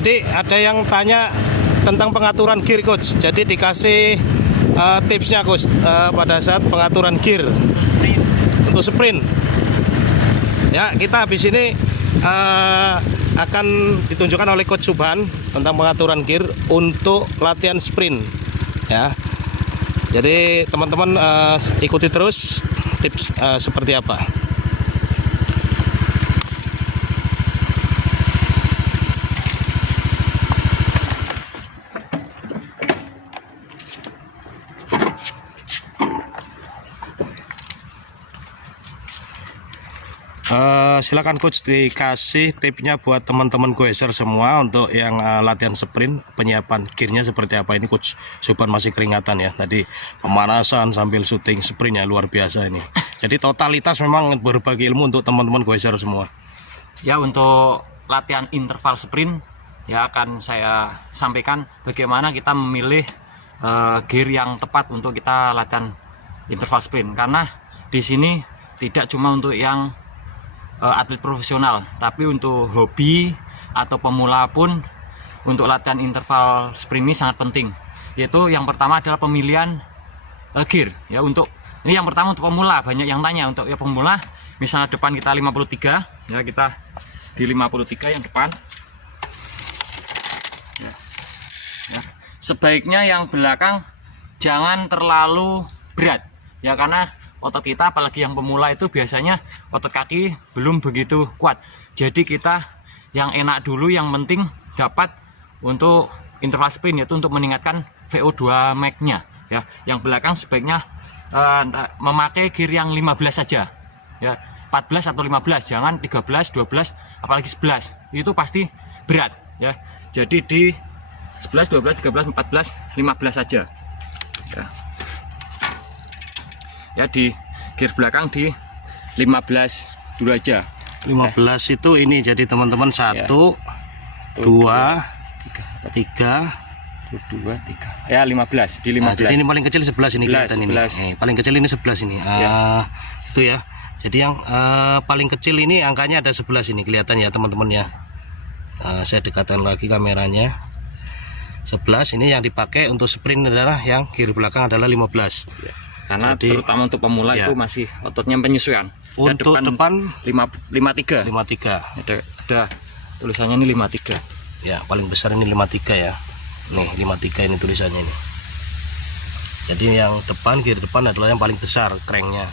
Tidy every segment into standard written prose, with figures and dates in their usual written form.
Jadi ada yang tanya tentang pengaturan gear coach. Jadi dikasih tipsnya coach pada saat pengaturan gear untuk sprint. Ya, kita habis ini akan ditunjukkan oleh coach Subhan tentang pengaturan gear untuk latihan sprint. Ya, jadi teman-teman ikuti terus tips seperti apa. Silakan coach dikasih tipsnya buat teman-teman goeser semua untuk yang latihan sprint, penyiapan gearnya seperti apa. Ini coach Subhan masih keringatan ya, tadi pemanasan sambil syuting sprintnya luar biasa ini. Jadi totalitas memang berbagi ilmu untuk teman-teman goeser semua. Ya, untuk latihan interval sprint ya akan saya sampaikan bagaimana kita memilih gear yang tepat untuk kita latihan interval sprint, karena di sini tidak cuma untuk yang atlet profesional, tapi untuk hobi atau pemula pun untuk latihan interval sprint ini sangat penting. Yaitu yang pertama adalah pemilihan gear ya. Untuk ini yang pertama untuk pemula, banyak yang tanya untuk ya pemula, misalnya depan kita 53 ya, kita di 53 yang depan ya. Sebaiknya yang belakang jangan terlalu berat ya, karena otot kita apalagi yang pemula itu biasanya otot kaki belum begitu kuat. Jadi kita yang enak dulu, yang penting dapat untuk interval sprint, yaitu untuk meningkatkan VO2 max-nya ya. Yang belakang sebaiknya memakai gear yang 15 saja ya, 14 atau 15, jangan 13, 12 apalagi 11, itu pasti berat ya. Jadi di 11, 12, 13, 14, 15 saja ya. Ya, di gear belakang di 15 dulu aja. 15 itu ini jadi teman-teman 1 2 3 2 3 ya, 15 di 15. Nah, jadi ini paling kecil 11 ini kelihatan ini. Paling kecil ini 11 ini. Itu ya. Jadi yang paling kecil ini angkanya ada 11 ini kelihatan ya teman-teman ya. Saya dekatkan lagi kameranya. 11 ini yang dipakai untuk sprint adalah yang gear belakang adalah 15. Ya. Karena jadi, terutama untuk pemula ya, itu masih ototnya penyesuaian. Untuk depan 53. Ada tulisannya ini 53. Ya, paling besar ini 53 ya. Nih, 53 ini tulisannya ini. Jadi yang depan, gear depan adalah yang paling besar cranknya.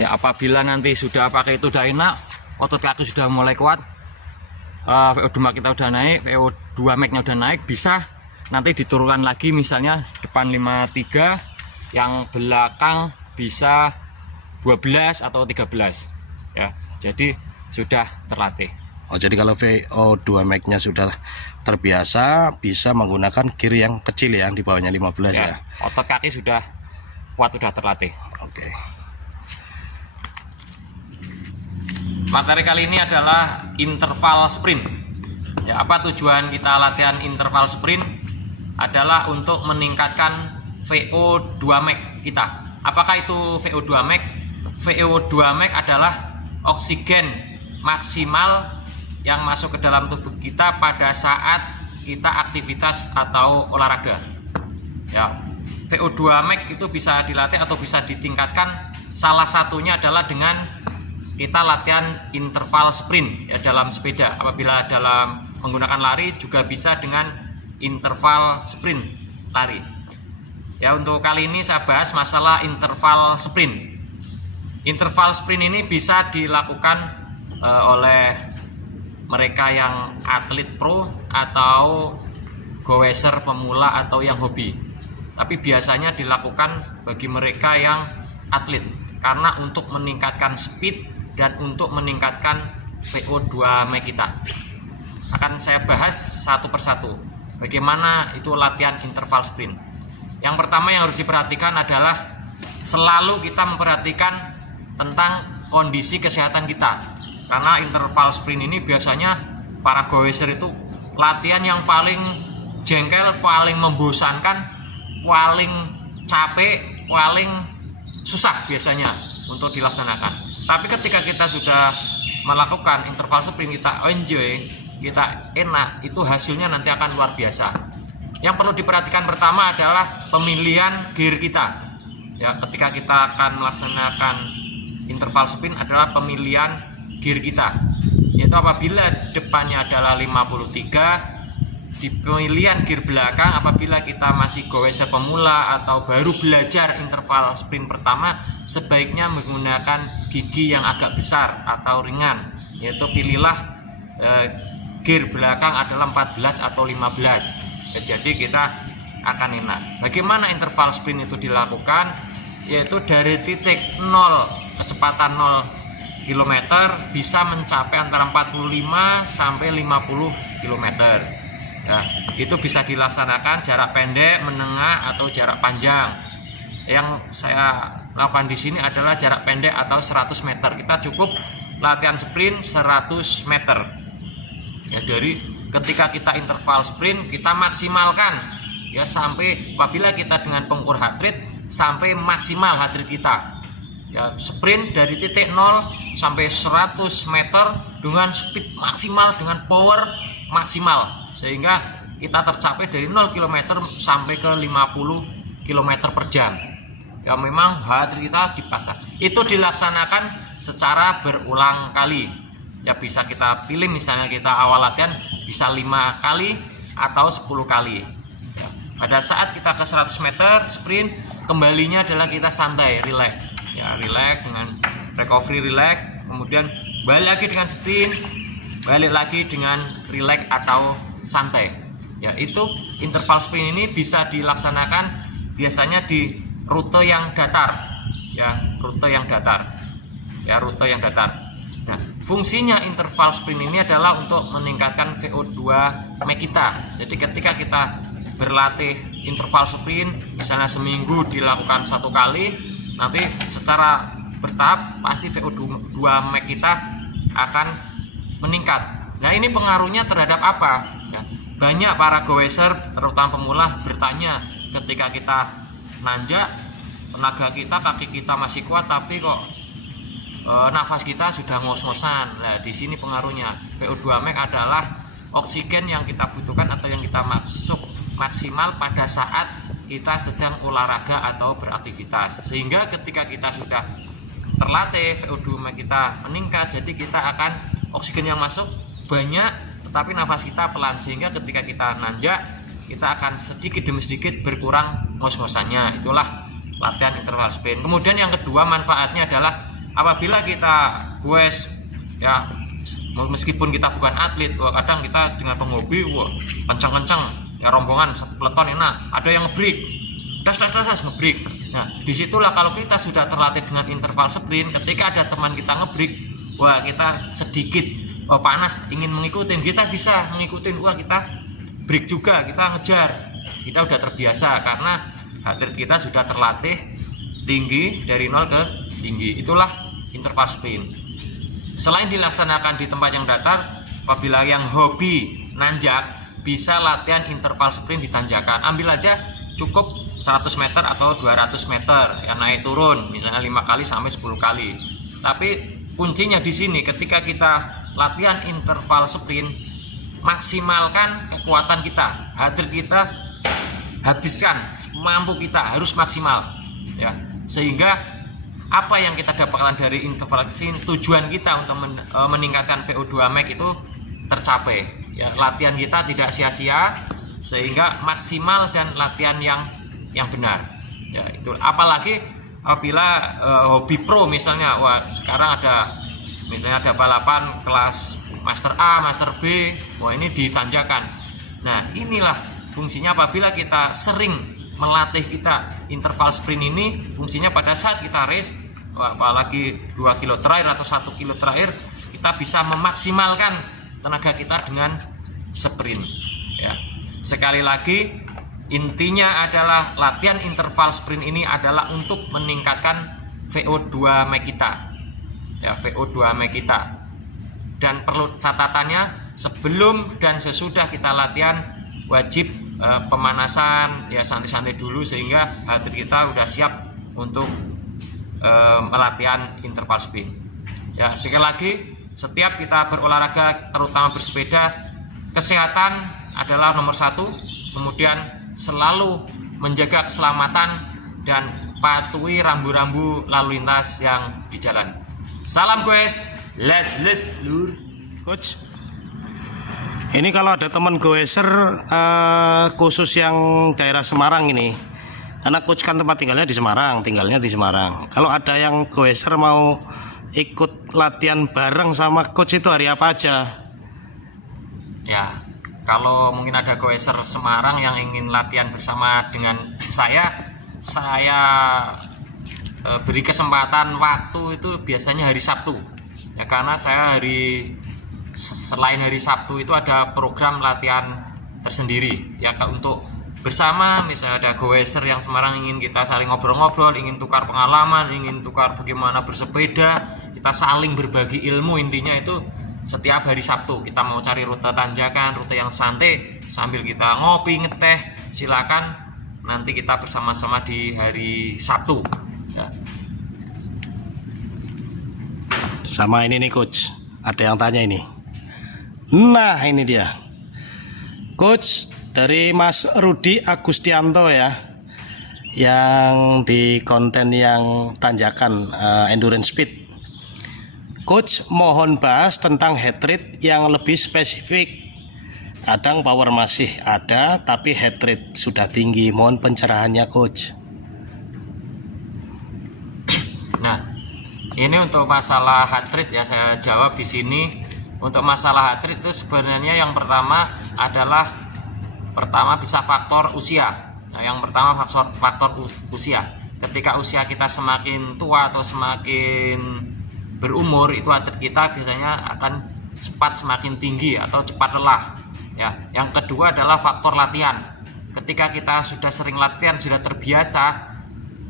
Ya, apabila nanti sudah pakai itu udah enak, otot kaki sudah mulai kuat, VO2 max kita udah naik, VO2 max-nya udah naik, bisa nanti diturunkan lagi, misalnya depan 53, yang belakang bisa 12 atau 13 ya. Jadi sudah terlatih. Oh, jadi kalau VO2 max-nya sudah terbiasa, bisa menggunakan gear yang kecil ya, yang di bawahnya 15 ya. Otot kaki sudah kuat, sudah terlatih. Oke. Materi kali ini adalah interval sprint. Ya, apa tujuan kita latihan interval sprint? Adalah untuk meningkatkan VO2 max kita. Apakah itu VO2 max? VO2 max adalah oksigen maksimal yang masuk ke dalam tubuh kita pada saat kita aktivitas atau olahraga. Ya, VO2 max itu bisa dilatih atau bisa ditingkatkan. Salah satunya adalah dengan kita latihan interval sprint ya, dalam sepeda. Apabila dalam menggunakan lari juga bisa dengan interval sprint lari. Ya, untuk kali ini saya bahas masalah interval sprint. Interval sprint ini bisa dilakukan oleh mereka yang atlet pro atau goeser pemula atau yang hobi. Tapi biasanya dilakukan bagi mereka yang atlet, karena untuk meningkatkan speed dan untuk meningkatkan VO2 max kita. Akan saya bahas satu persatu bagaimana itu latihan interval sprint. Yang pertama yang harus diperhatikan adalah selalu kita memperhatikan tentang kondisi kesehatan kita. Karena interval sprint ini biasanya para goeser itu latihan yang paling jengkel, paling membosankan, paling capek, paling susah biasanya untuk dilaksanakan. Tapi ketika kita sudah melakukan interval sprint, kita enjoy, kita enak, itu hasilnya nanti akan luar biasa. Yang perlu diperhatikan pertama adalah pemilihan gear kita. Ya, ketika kita akan melaksanakan interval sprint adalah pemilihan gear kita. Yaitu apabila depannya adalah 53, di pemilihan gear belakang apabila kita masih goeser pemula atau baru belajar interval sprint pertama, sebaiknya menggunakan gigi yang agak besar atau ringan, yaitu pilihlah gear belakang adalah 14 atau 15. Jadi kita akan enak. Bagaimana interval sprint itu dilakukan? Yaitu dari titik 0, kecepatan 0 km bisa mencapai antara 45 sampai 50 km. Nah, itu bisa dilaksanakan jarak pendek, menengah, atau jarak panjang. Yang saya lakukan di sini adalah jarak pendek atau 100 meter. Kita cukup latihan sprint 100 meter. Ya, dari ketika kita interval sprint kita maksimalkan ya sampai apabila kita dengan pengukur heart rate sampai maksimal heart rate kita. Ya, sprint dari titik 0 sampai 100 meter dengan speed maksimal, dengan power maksimal, sehingga kita tercapai dari 0 km sampai ke 50 km per jam. Ya, memang heart rate kita dipasang. Itu dilaksanakan secara berulang kali. Ya, bisa kita pilih, misalnya kita awal latihan bisa 5 kali atau 10 kali. Ya, pada saat kita ke 100 meter sprint, kembalinya adalah kita santai, relax. Ya, relax dengan recovery, relax, kemudian balik lagi dengan sprint, balik lagi dengan relax atau santai. Ya, itu interval sprint ini bisa dilaksanakan biasanya di rute yang datar. Ya, rute yang datar. Ya, rute yang datar. Nah, fungsinya interval sprint ini adalah untuk meningkatkan VO2 max kita. Jadi ketika kita berlatih interval sprint, misalnya seminggu dilakukan 1 kali, nanti secara bertahap pasti VO2 max kita akan meningkat. Nah, ini pengaruhnya terhadap apa? Ya, banyak para goeser, terutama pemula, bertanya ketika kita nanjak, tenaga kita, kaki kita masih kuat, tapi kok nafas kita sudah ngos-ngosan. Nah, di sini pengaruhnya VO2 max adalah oksigen yang kita butuhkan atau yang kita masuk maksimal pada saat kita sedang olahraga atau beraktivitas. Sehingga ketika kita sudah terlatih, VO2 max kita meningkat, jadi kita akan oksigen yang masuk banyak, tetapi nafas kita pelan, sehingga ketika kita nanjak, kita akan sedikit demi sedikit berkurang ngos-ngosannya. Itulah latihan interval sprint. Kemudian yang kedua manfaatnya adalah apabila kita goes, ya meskipun kita bukan atlet, kadang kita dengan penghobi, kencang-kencang, ya rombongan satu peleton enak, ada yang ngebreak, das ngebreak. Nah, disitulah kalau kita sudah terlatih dengan interval sprint, ketika ada teman kita ngebreak, wah kita sedikit panas ingin mengikuti, kita bisa mengikuti, wah kita break juga, kita ngejar, kita udah terbiasa karena heart rate kita sudah terlatih tinggi dari 0 ke tinggi. Itulah interval sprint. Selain dilaksanakan di tempat yang datar, apabila yang hobi nanjak bisa latihan interval sprint di tanjakan. Ambil aja cukup 100 meter atau 200 meter, ya naik turun, misalnya 5 kali sampai 10 kali. Tapi kuncinya di sini, ketika kita latihan interval sprint, maksimalkan kekuatan kita, heart rate kita habiskan, mampu kita harus maksimal, ya, sehingga apa yang kita dapatkan dari interval sprint, tujuan kita untuk meningkatkan VO2 max itu tercapai. Ya, latihan kita tidak sia-sia, sehingga maksimal dan latihan yang benar. Ya, itu apalagi apabila hobi pro misalnya, wah sekarang ada misalnya ada balapan kelas Master A, Master B, wah ini ditanjakan. Nah, inilah fungsinya apabila kita sering melatih kita interval sprint ini, fungsinya pada saat kita race, apalagi 2 kilo terakhir atau 1 kilo terakhir, kita bisa memaksimalkan tenaga kita dengan sprint. Ya, sekali lagi intinya adalah latihan interval sprint ini adalah untuk meningkatkan VO2 max kita, ya, VO2 max kita. Dan perlu catatannya, sebelum dan sesudah kita latihan wajib pemanasan, ya santai-santai dulu, sehingga heart rate kita udah siap untuk latihan interval sprint. Ya, sekali lagi, setiap kita berolahraga, terutama bersepeda, kesehatan adalah nomor satu, kemudian selalu menjaga keselamatan dan patuhi rambu-rambu lalu lintas yang di jalan. Salam goes, let's lur. Coach, ini kalau ada teman goeser khusus yang daerah Semarang ini, karena coach kan tempat tinggalnya di Semarang. Kalau ada yang goeser mau ikut latihan bareng sama coach itu hari apa aja? Ya, kalau mungkin ada goeser Semarang yang ingin latihan bersama dengan saya beri kesempatan waktu itu biasanya hari Sabtu. Ya, karena saya selain hari Sabtu itu ada program latihan tersendiri ya, untuk bersama. Misalnya ada goeser yang Semarang ingin kita saling ngobrol-ngobrol, ingin tukar pengalaman, ingin tukar bagaimana bersepeda, kita saling berbagi ilmu. Intinya itu setiap hari Sabtu kita mau cari rute tanjakan, rute yang santai sambil kita ngopi ngeteh, silakan nanti kita bersama-sama di hari Sabtu ya. Sama ini nih coach, ada yang tanya ini. Nah ini dia coach, dari Mas Rudi Agustianto ya, yang di konten yang tanjakan endurance speed. Coach mohon bahas tentang heart rate yang lebih spesifik. Kadang power masih ada tapi heart rate sudah tinggi, mohon pencerahannya coach. Nah, ini untuk masalah heart rate ya, saya jawab di sini. Untuk masalah heart rate itu sebenarnya yang pertama bisa faktor usia. Nah, yang pertama faktor usia. Ketika usia kita semakin tua atau semakin berumur, itu atlet kita biasanya akan semakin tinggi atau cepat lelah. Ya, yang kedua adalah faktor latihan. Ketika kita sudah sering latihan, sudah terbiasa,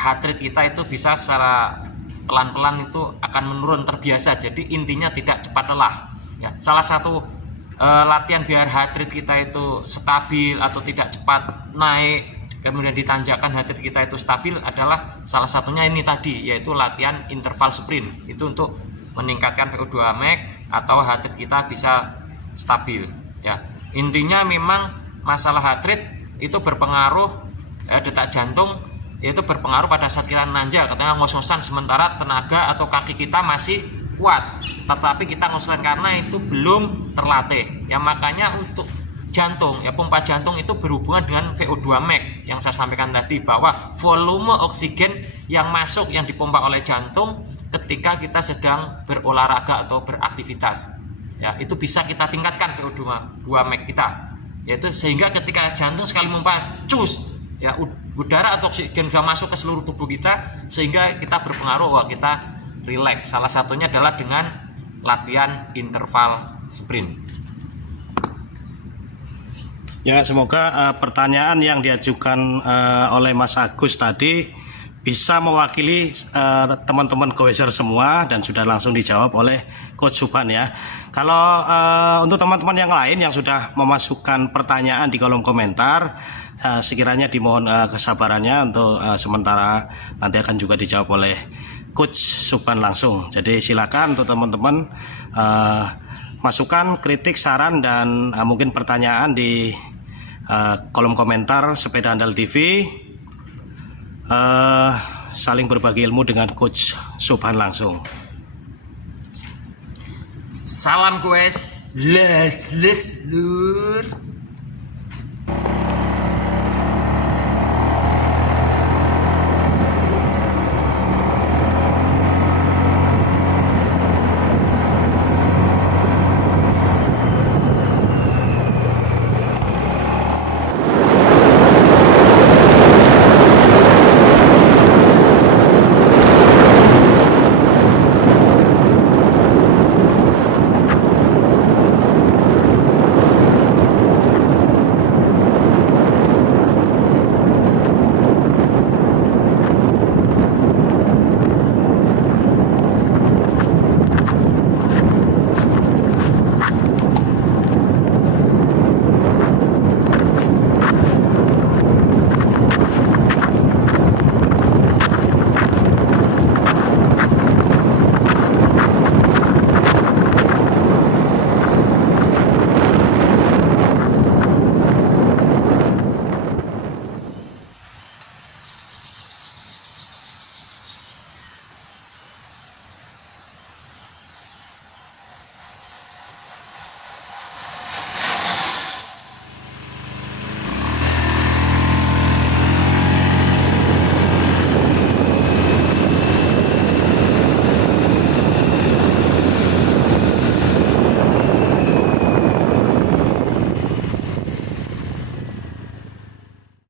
heart rate kita itu bisa secara pelan-pelan itu akan menurun, terbiasa. Jadi intinya tidak cepat lelah. Ya, salah satu latihan biar heart rate kita itu stabil atau tidak cepat naik, kemudian ditanjakan heart rate kita itu stabil adalah salah satunya ini tadi, yaitu latihan interval sprint. Itu untuk meningkatkan VO2 max atau heart rate kita bisa stabil. Ya, intinya memang masalah heart rate itu berpengaruh detak jantung, yaitu berpengaruh pada saat kita nanjak, katanya ngos-ngosan sementara tenaga atau kaki kita masih kuat, tetapi kita ngos-ngosan karena itu belum terlatih. Ya, makanya untuk jantung, ya pompa jantung itu berhubungan dengan VO2 max yang saya sampaikan tadi, bahwa volume oksigen yang masuk yang dipompa oleh jantung ketika kita sedang berolahraga atau beraktivitas, ya itu bisa kita tingkatkan VO2 max kita, yaitu sehingga ketika jantung sekali memompa cus, ya udara atau oksigen sudah masuk ke seluruh tubuh kita sehingga kita berpengaruh, wah kita rileks. Salah satunya adalah dengan latihan interval sprint. Ya, semoga pertanyaan yang diajukan oleh Mas Agus tadi bisa mewakili teman-teman goeser semua dan sudah langsung dijawab oleh Coach Subhan ya. Kalau untuk teman-teman yang lain yang sudah memasukkan pertanyaan di kolom komentar, sekiranya dimohon kesabarannya untuk sementara, nanti akan juga dijawab oleh Coach Subhan langsung. Jadi silakan untuk teman-teman masukan, kritik, saran, dan mungkin pertanyaan di kolom komentar Sepeda Andal TV. Saling berbagi ilmu dengan Coach Subhan langsung. Salam goes, les lur.